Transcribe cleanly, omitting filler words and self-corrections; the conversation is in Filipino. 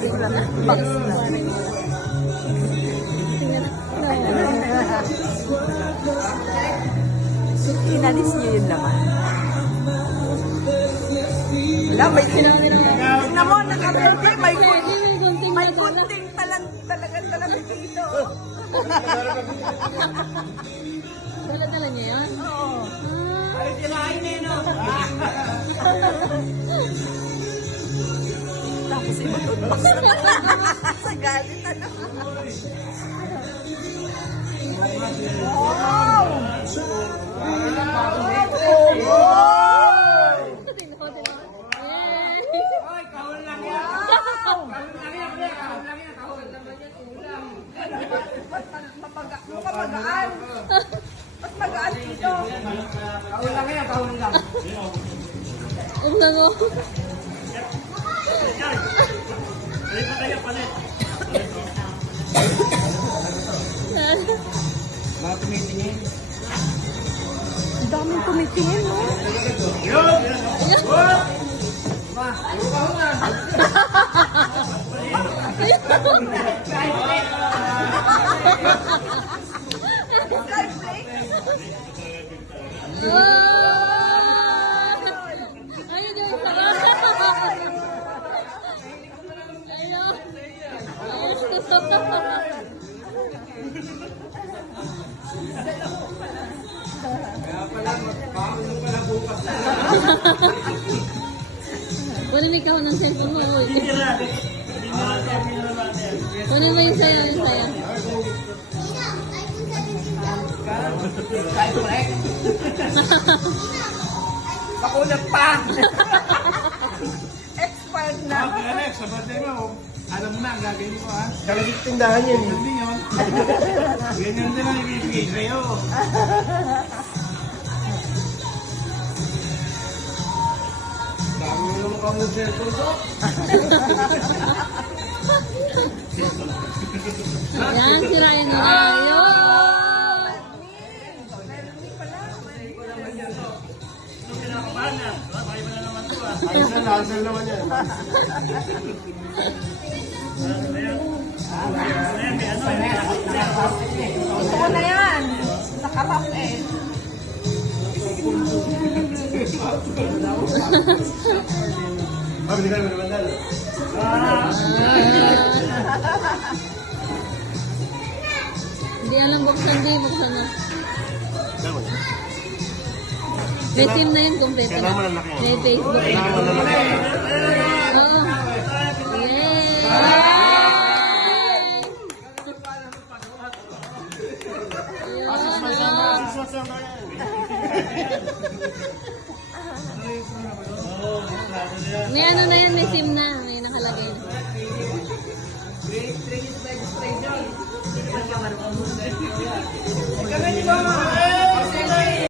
Nakalimutan na. Bangs na. Inalis niyo yun naman. Wala, may tingnan mo, nakabente, may gunting talagang dito. Dala-dala niya yan? Oo. Ay, tinahin eh, no? Tapos imatutbak sa galit, ano? Wow! Ay, kahon lang yan. Kahon lang yan, pre. Kahon lang yan. Kahon naman yan. Ulam. Mukhang magaan. Mas magaan dito. Kahon lang yan, kahon lang. Ang lango. Palit na kayo, palit. Mga tumitingin. Ang daming tumitingin, no? Yun! Ma, puro kahon na. Ayun yung sarap. Ayun. Kaya pala, kahon mo pala bukas. Kunin mo ikaw ng cellphone mo. Kunin mo yung saya, yung saya. Kahit correct. Makunat pa. Expired na. Alex, sa birthday mo, alam mo na ang gagawin mo, ha? Kalagit tindahan yan. Hindi yun. Ganyan din ang ibibigay sa'yo. Dami mo naman kami cellphone ko. Yan, sirayan na. Ayun. Answer naman yan. Gusto ko na yan. Nakarap eh. Mabili ka naman naman dalo. Hindi alam buksan, di buksan na. May SIM na yun, kompleto na. May Facebook. Oo. May ano na yan, may SIM na. May nakalagay na. Kami di ba mga